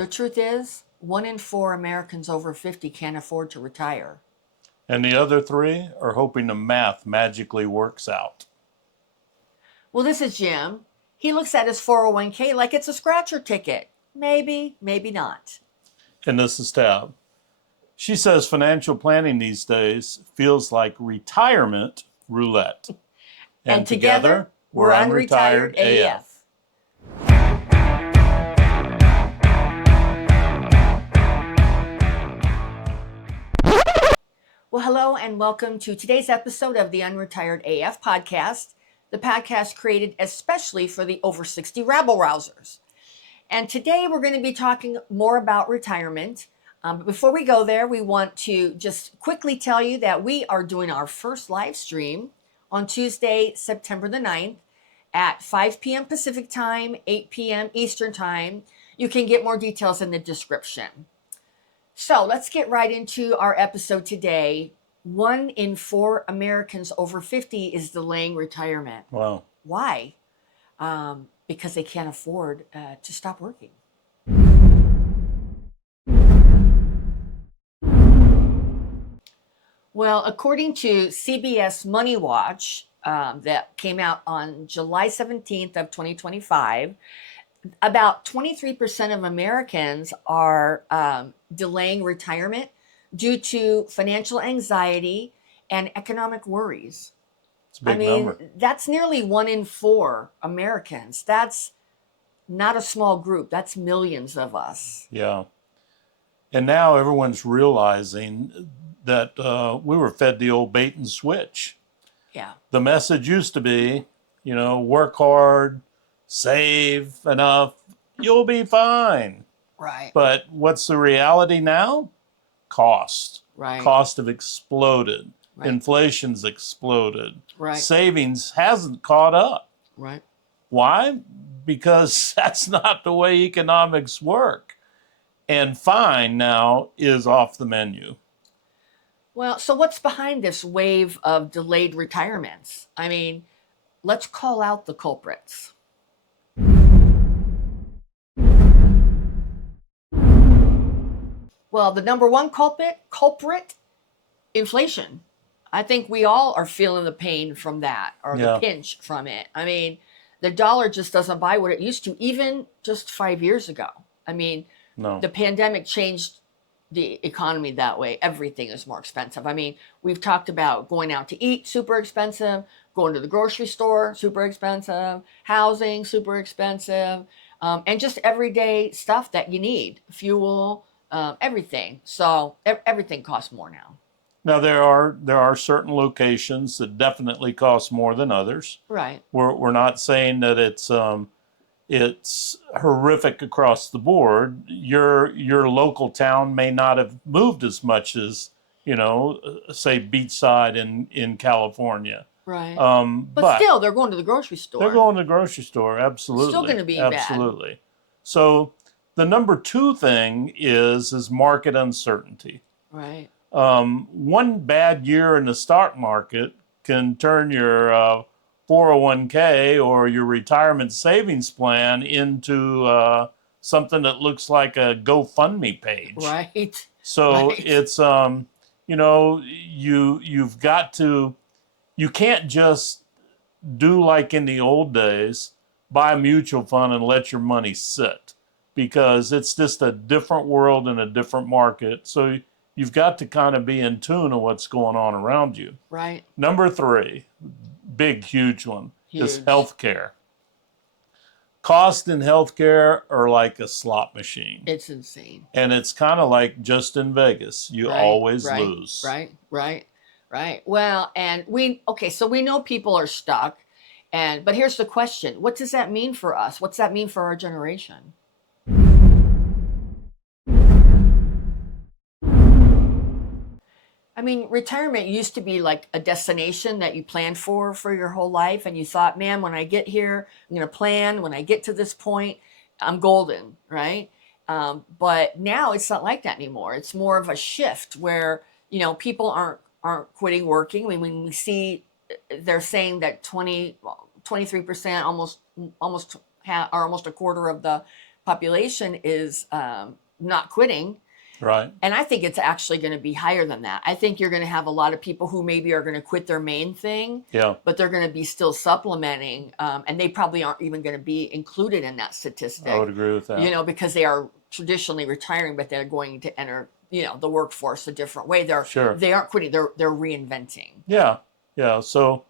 The truth is, 1 in 4 Americans over 50 can't afford to retire. And the other 3 are hoping the math magically works out. Well, this is Jim. He looks at his 401k like it's a scratcher ticket. Maybe, maybe not. And this is Tav. She says financial planning these days feels like retirement roulette. And together, we're Unretired AF. Well, hello and welcome to today's episode of the Unretired AF podcast, the podcast created especially for the over 60 rabble-rousers. And today we're going to be talking more about retirement. But before we go there, we want to just quickly tell you that we are doing our first live stream on Tuesday, September the 9th at 5 p.m. Pacific time, 8 p.m. Eastern time. You can get more details in the description. So let's get right into our episode today. 1 in 4 Americans over 50 is delaying retirement. Wow. Why? Because they can't afford to stop working. Well, according to CBS Money Watch, that came out on July 17th of 2025, about 23% of Americans are delaying retirement due to financial anxiety and economic worries. It's a big number. That's nearly 1 in 4 Americans. That's not a small group. That's millions of us. Yeah. And now everyone's realizing that we were fed the old bait and switch. Yeah. The message used to be, work hard, save enough, you'll be fine. Right. But what's the reality now? Cost. Right. Costs have exploded. Right. Inflation's exploded. Right. Savings hasn't caught up. Right. Why? Because that's not the way economics work. And fine now is off the menu. Well, so what's behind this wave of delayed retirements? Let's call out the culprits. Well, the number one culprit, inflation. I think we all are feeling the pain from that, or the pinch from it. The dollar just doesn't buy what it used to, even just 5 years ago. No. The pandemic changed the economy that way. Everything is more expensive. We've talked about going out to eat, super expensive, going to the grocery store, super expensive, housing, super expensive, and just everyday stuff that you need, fuel, everything. So everything costs more now. Now there are certain locations that definitely cost more than others. Right. We're not saying that it's horrific across the board. Your local town may not have moved as much as, say beachside in California. Right. But still, they're going to the grocery store. They're going to the grocery store, absolutely. It's still going to be absolutely. Bad. So the number 2 thing is market uncertainty. Right. One bad year in the stock market can turn your 401k or your retirement savings plan into something that looks like a GoFundMe page. Right. So right. It's you've got to, you can't just do like in the old days, buy a mutual fund and let your money sit, because it's just a different world and a different market. So you've got to kind of be in tune of what's going on around you. Right. Number 3, big, huge one, is Huge. healthcare. Costs in healthcare are like a slot machine. It's insane. And it's kind of like just in Vegas. You always lose. Right. Well, and so we know people are stuck. But here's the question. What does that mean for us? What's that mean for our generation? Retirement used to be like a destination that you planned for your whole life. And you thought, man, when I get here, I'm going to plan. When I get to this point, I'm golden, right? But now it's not like that anymore. It's more of a shift where, people aren't quitting working. When we see, they're saying that 23%, almost a quarter of the population is not quitting. Right. And I think it's actually going to be higher than that. I think you're going to have a lot of people who maybe are going to quit their main thing, Yeah. but they're going to be still supplementing, and they probably aren't even going to be included in that statistic. I would agree with that. Because they are traditionally retiring, but they're going to enter, the workforce a different way. Sure. They aren't quitting; they're reinventing. Yeah. Yeah. So,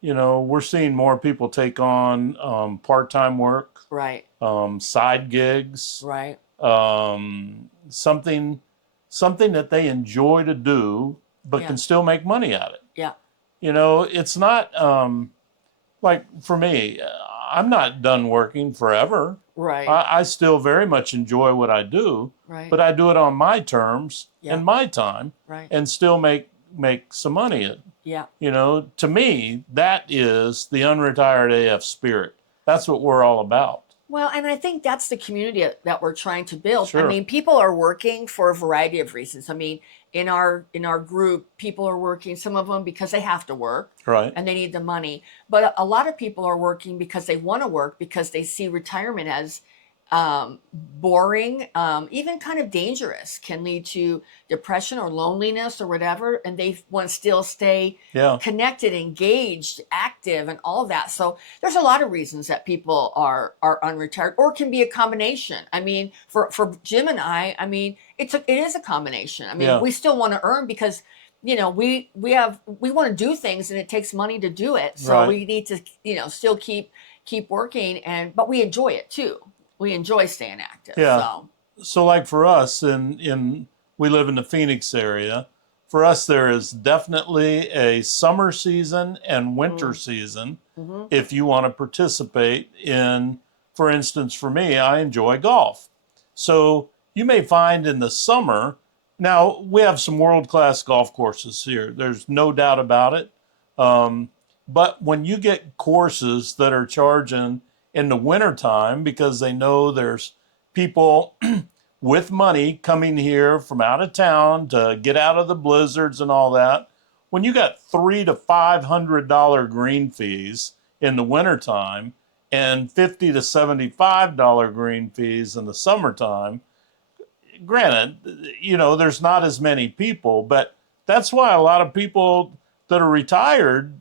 we're seeing more people take on part-time work, Right. Side gigs, Right. something that they enjoy to do, but can still make money at it. Yeah. It's not like for me. I'm not done working forever. Right. I still very much enjoy what I do, Right. but I do it on my terms and my time, Right. and still make some money. Yeah. To me, that is the Unretired AF spirit. That's what we're all about. Well, and I think that's the community that we're trying to build. Sure. I mean, people are working for a variety of reasons. I mean, in our group, people are working, some of them because they have to work, Right. and they need the money. But a lot of people are working because they want to work, because they see retirement as boring, even kind of dangerous, can lead to depression or loneliness or whatever, and they want to still stay connected, engaged, active, and all of that. So there's a lot of reasons that people are unretired, or can be a combination. I mean, for Jim and I mean, it is a combination. I mean, we still want to earn because we want to do things, and it takes money to do it. So we need to still keep working, but we enjoy it too. We enjoy staying active. Yeah. So like for us, we live in the Phoenix area. For us, there is definitely a summer season and winter season. Mm-hmm. If you want to participate in, for instance, for me, I enjoy golf. So you may find in the summer, now we have some world-class golf courses here. There's no doubt about it. But when you get courses that are charging in the wintertime, because they know there's people with money coming here from out of town to get out of the blizzards and all that, when you got $300 to $500 green fees in the wintertime and $50 to $75 green fees in the summertime, granted, there's not as many people, but that's why a lot of people that are retired,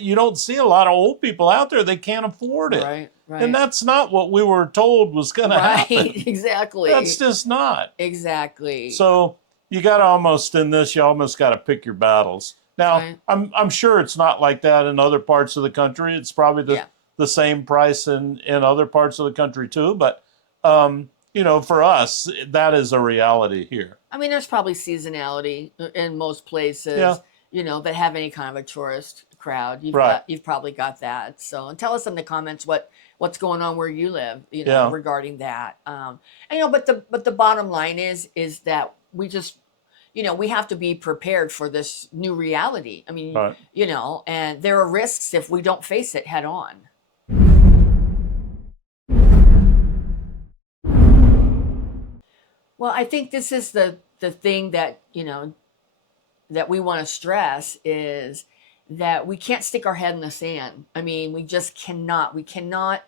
you don't see a lot of old people out there. They can't afford it. Right. And that's not what we were told was going to happen. Right, exactly. That's just not. Exactly. So you got to almost got to pick your battles. Now, I'm sure it's not like that in other parts of the country. It's probably the same price in other parts of the country too. But, for us, that is a reality here. I mean, there's probably seasonality in most places, that have any kind of a tourist crowd. You've probably got that. So, and tell us in the comments what's going on where you live, regarding that. But the bottom line is that we just, we have to be prepared for this new reality. I mean, and there are risks if we don't face it head on. Well, I think this is the thing that, that we want to stress, is that we can't stick our head in the sand. I mean, we just cannot. We cannot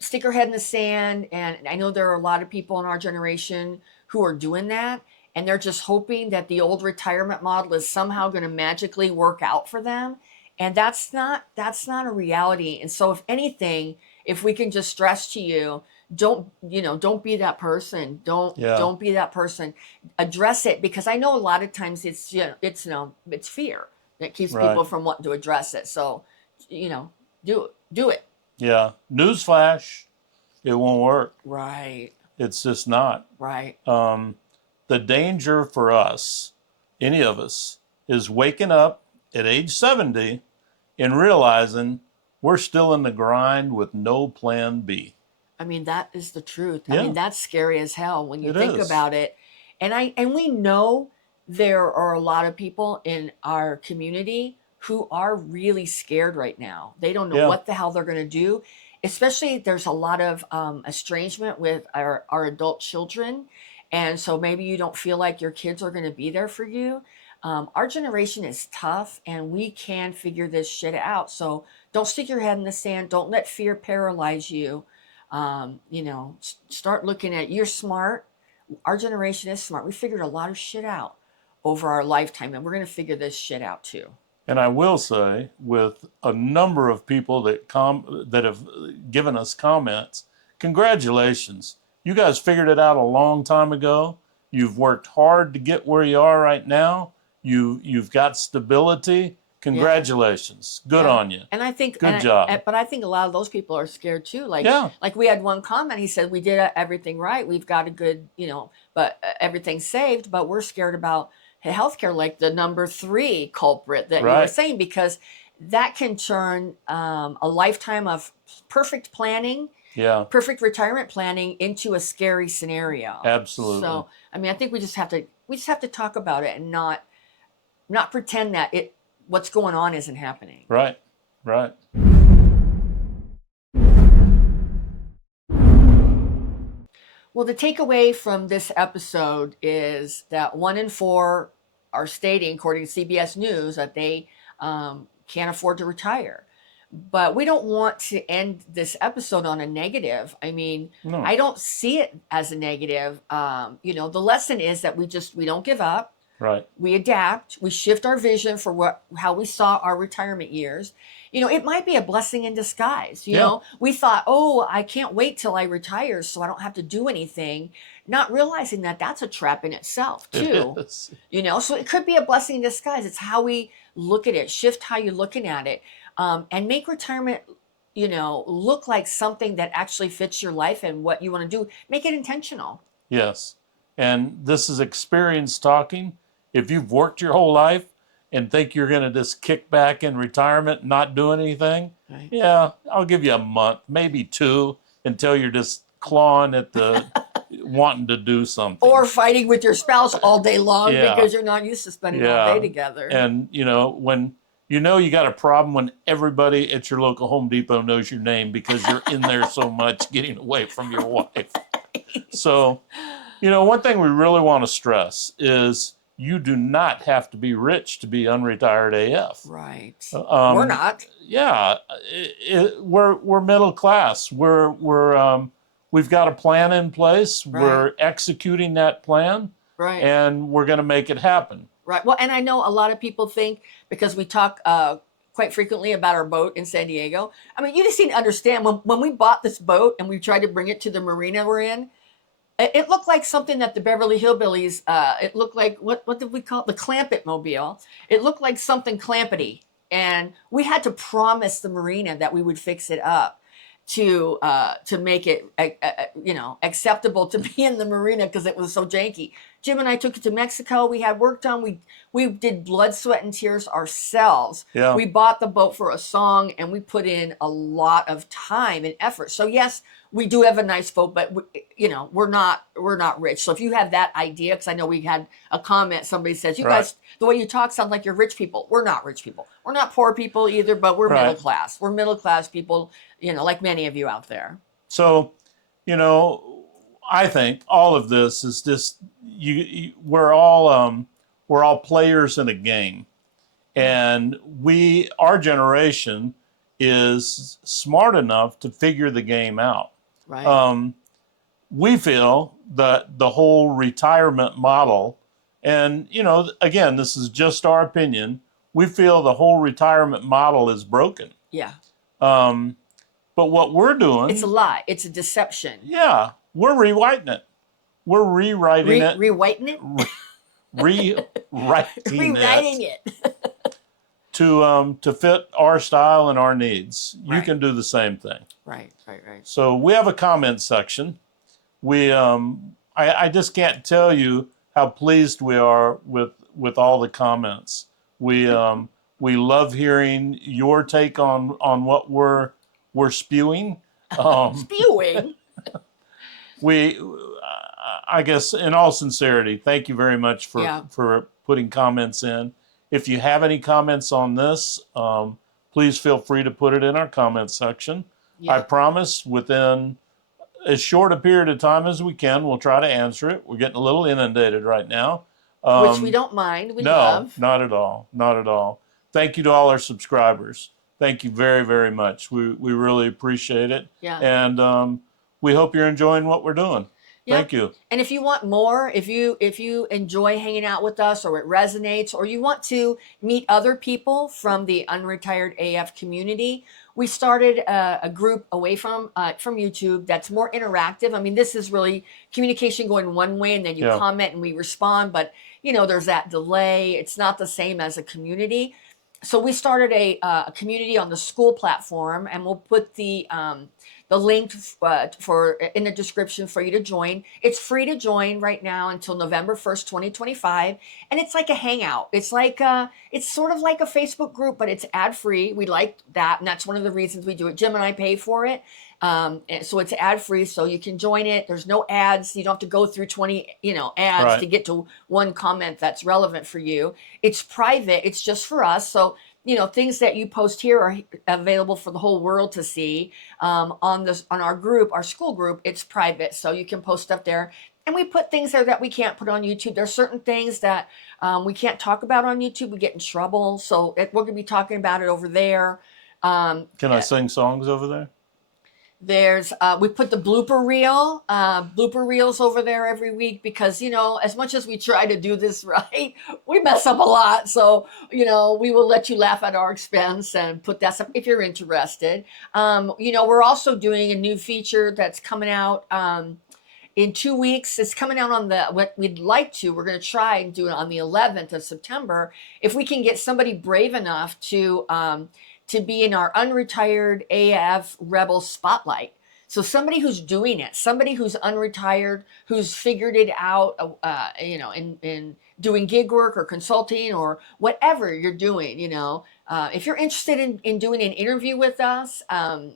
stick our head in the sand. And I know there are a lot of people in our generation who are doing that, and they're just hoping that the old retirement model is somehow going to magically work out for them. And that's not a reality. And so if anything, if we can just stress to you, don't be that person. Don't be that person. Address it, because I know a lot of times it's fear that keeps people from wanting to address it. So, do it. Yeah. Newsflash, it won't work. Right. It's just not. Right. The danger for us, any of us, is waking up at age 70 and realizing we're still in the grind with no plan B. I mean, that is the truth. Yeah. I mean, that's scary as hell when you think about it. And we know there are a lot of people in our community who are really scared right now. They don't know what the hell they're going to do. Especially, there's a lot of estrangement with our adult children. And so maybe you don't feel like your kids are going to be there for you. Our generation is tough, and we can figure this shit out. So don't stick your head in the sand. Don't let fear paralyze you. Start looking at, you're smart. Our generation is smart. We figured a lot of shit out over our lifetime, and we're going to figure this shit out too. And I will say, with a number of people that have given us comments, congratulations. You guys figured it out a long time ago. You've worked hard to get where you are right now. You've got stability. Congratulations. Good on you. And I think good job. But I think a lot of those people are scared too. Like we had one comment. He said, we did everything right. We've got a good, but everything's saved. But we're scared about healthcare, like the number 3 culprit that you were saying, because that can turn a lifetime of perfect planning, perfect retirement planning, into a scary scenario. Absolutely. So I mean, I think we just have to talk about it and not pretend that what's going on isn't happening. Right. Right. Well, the takeaway from this episode is that 1 in 4 are stating, according to CBS News, that they can't afford to retire. But we don't want to end this episode on a negative. I mean, I don't see it as a negative. The lesson is that we don't give up. Right. We adapt. We shift our vision for how we saw our retirement years. It might be a blessing in disguise. You know, we thought, oh, I can't wait till I retire so I don't have to do anything. Not realizing that that's a trap in itself too. It is. So it could be a blessing in disguise. It's how we look at it. Shift how you're looking at it, and make retirement, look like something that actually fits your life and what you want to do. Make it intentional. Yes. And this is experience talking. If you've worked your whole life and think you're going to just kick back in retirement and not do anything, I'll give you a month, maybe 2, until you're just clawing at the wanting to do something. Or fighting with your spouse all day long because you're not used to spending all day together. And, when you got a problem when everybody at your local Home Depot knows your name because you're in there so much getting away from your wife. So, one thing we really want to stress is you do not have to be rich to be unretired AF. Right. We're not. Yeah. We're middle class. We've got a plan in place. Right. We're executing that plan. Right. And we're going to make it happen. Right. Well, and I know a lot of people think, because we talk quite frequently about our boat in San Diego. I mean, you just need to understand, when we bought this boat and we tried to bring it to the marina we're in, it looked like something that the Beverly Hillbillies, it looked like, what did we call it? The Clampett Mobile. It looked like something clampety. And we had to promise the marina that we would fix it up to make it, acceptable to be in the marina, because it was so janky. Jim and I took it to Mexico. We had work done. We did blood, sweat, and tears ourselves. Yeah. We bought the boat for a song, and we put in a lot of time and effort. So yes, we do have a nice boat, but we're not rich. So if you have that idea, because I know we had a comment, somebody says, you guys, the way you talk sounds like you're rich people. We're not rich people. We're not poor people either, but we're middle class. We're middle class people, like many of you out there. So, I think all of this is just we're all players in a game, and our generation is smart enough to figure the game out. Right. We feel that the whole retirement model, and again, this is just our opinion, we feel the whole retirement model is broken. Yeah. But what we're doing, it's a lie. It's a deception. Yeah. We're rewriting it. We're rewriting it. Rewriting it? Rewriting it. To fit our style and our needs. You can do the same thing. Right. So we have a comment section. I just can't tell you how pleased we are with all the comments. We love hearing your take on what we're spewing. Spewing? I guess, in all sincerity, thank you very much for putting comments in. If you have any comments on this, please feel free to put it in our comment section. I promise within as short a period of time as we can, we'll try to answer it. We're getting a little inundated right now. Which we don't mind. We love. No, not at all. Not at all. Thank you to all our subscribers. Thank you very, very much. We really appreciate it. Yeah. And we hope you're enjoying what we're doing. Yep. Thank you. And if you want more, if you enjoy hanging out with us, or it resonates, or you want to meet other people from the Unretired AF community, we started a group away from YouTube that's more interactive. I mean, this is really communication going one way, and then you comment and we respond, but there's that delay. It's not the same as a community. So we started a community on the school platform, and we'll put the link for in the description for you to join. It's free to join right now until November 1st, 2025. And it's like a hangout. It's like it's sort of like a Facebook group, but it's ad free. We like that, and that's one of the reasons we do it. Jim and I pay for it. So it's ad free, so you can join it. There's no ads. You don't have to go through 20 ads to get to one comment that's relevant for you. It's private. It's just for us. So things that you post here are available for the whole world to see. On our group, our school group, it's private, so you can post stuff there. And we put things there that we can't put on YouTube. There's certain things that we can't talk about on YouTube. We get in trouble, so we're going to be talking about it over there. Can I sing songs over there? There's we put the blooper reels over there every week, because as much as we try to do this right, we mess up a lot. So we will let you laugh at our expense and put that stuff if you're interested. We're also doing a new feature that's coming out in 2 weeks. It's coming out on we're going to try and do it on the 11th of September, if we can get somebody brave enough to be in our Unretired AF Rebel Spotlight. So somebody who's doing it, somebody who's unretired, who's figured it out, in doing gig work or consulting or whatever you're doing, if you're interested in doing an interview with us, on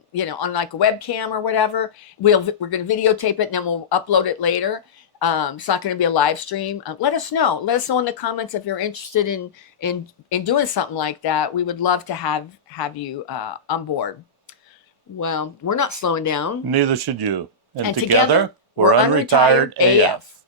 like a webcam or whatever, we're going to videotape it and then we'll upload it later. It's not going to be a live stream. Let us know. Let us know in the comments if you're interested in doing something like that. We would love to have you on board. Well, we're not slowing down. Neither should you. And together, we're Unretired AF.